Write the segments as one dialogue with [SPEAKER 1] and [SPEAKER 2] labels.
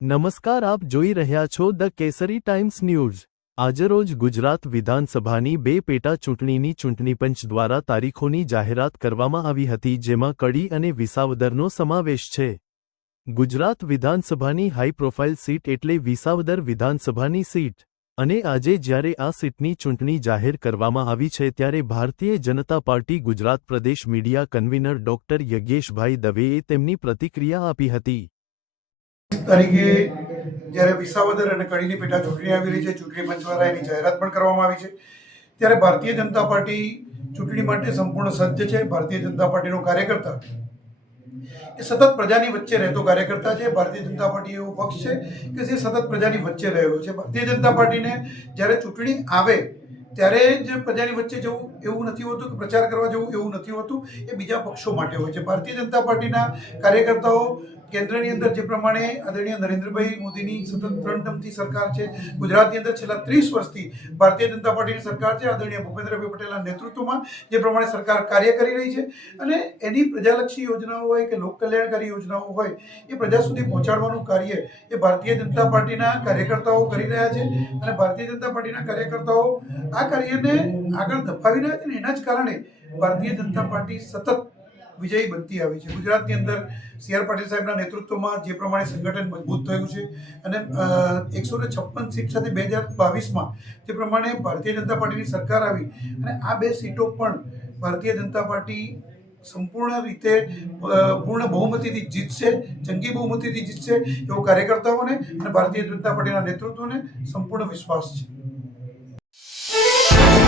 [SPEAKER 1] નમસ્કાર, આપ જોઈ રહ્યા છો ધ કેસરી ટાઈમ્સ ન્યૂઝ. આજરોજ ગુજરાત વિધાનસભાની બે પેટા ચૂંટણીની ચૂંટણી પંચ દ્વારા તારીખોની જાહેરાત કરવામાં આવી હતી, જેમાં કડી અને વિસાવદરનો સમાવેશ છે. ગુજરાત વિધાનસભાની હાઈ પ્રોફાઇલ સીટ એટલે વિસાવદર વિધાનસભાની સીટ. અને આજે જ્યારે આ સીટની ચૂંટણી જાહેર કરવામાં આવી છે, ત્યારે ભારતીય જનતા પાર્ટી ગુજરાત પ્રદેશ મીડિયા કન્વીનર ડોક્ટર યજ્ઞેશભાઈ દવેએ તેમની પ્રતિક્રિયા આપી હતી.
[SPEAKER 2] તારીખે જ્યારે વિસાવદર અને કડીની પેટા ચૂંટણી આવી રહી છે, ચૂંટણી પંચ દ્વારા એની જાહેરાત પણ કરવામાં આવી છે. ત્યારે ભારતીય જનતા પાર્ટી ચૂંટણી માટે સંપૂર્ણ સજ્જ છે. ભારતીય જનતા પાર્ટીનો કાર્યકર્તા એ સતત પ્રજાની વચ્ચે રહેતો કાર્યકર્તા છે. ભારતીય જનતા પાર્ટી એવો પક્ષ છે કે જે સતત પ્રજાની વચ્ચે રહેલો છે. ભારતીય જનતા પાર્ટીને જ્યારે ચૂંટણી આવે ત્યારે જ પ્રજાની વચ્ચે જવું એવું નથી હોતું કે પ્રચાર કરવા જવું એવું નથી હોતું. એ બીજા પક્ષો માટે હોય છે. ભારતીય જનતા પાર્ટીના કાર્યકર્તાઓ કેન્દ્રની અંદર જે પ્રમાણે આદરણીય નરેન્દ્રભાઈ મોદીની સતત ત્રણ ટર્મથી સરકાર છે, ગુજરાતની અંદર છેલ્લા ત્રીસ વર્ષથી ભારતીય જનતા પાર્ટીની સરકાર છે, આદરણીય ભૂપેન્દ્રભાઈ પટેલના નેતૃત્વમાં જે પ્રમાણે સરકાર કાર્ય કરી રહી છે. અને એની પ્રજાલક્ષી યોજનાઓ હોય કે લોક કલ્યાણકારી યોજનાઓ હોય, એ પ્રજા સુધી પહોંચાડવાનું કાર્ય એ ભારતીય જનતા પાર્ટીના કાર્યકર્તાઓ કરી રહ્યા છે. અને ભારતીય જનતા પાર્ટીના કાર્યકર્તાઓ આ કાર્યને આગળ ધપાવી રહ્યા છે ને એના જ કારણે ભારતીય જનતા પાર્ટી સતત વિજયી બનતી આવી છે. ગુજરાતની અંદર સી આર પાટીલ સાહેબના નેતૃત્વમાં જે પ્રમાણે સંગઠન મજબૂત થયું છે અને એકસો ને છપ્પન સીટ સાથે બે હજાર બાવીસમાં જે પ્રમાણે ભારતીય જનતા પાર્ટીની સરકાર આવી અને આ બે સીટો પણ ભારતીય જનતા પાર્ટી સંપૂર્ણ રીતે પૂર્ણ બહુમતીથી જીતશે, જંગી બહુમતીથી જીતશે એવો કાર્યકર્તાઓને અને ભારતીય જનતા પાર્ટીના નેતૃત્વને સંપૂર્ણ વિશ્વાસ છે.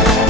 [SPEAKER 2] Thank you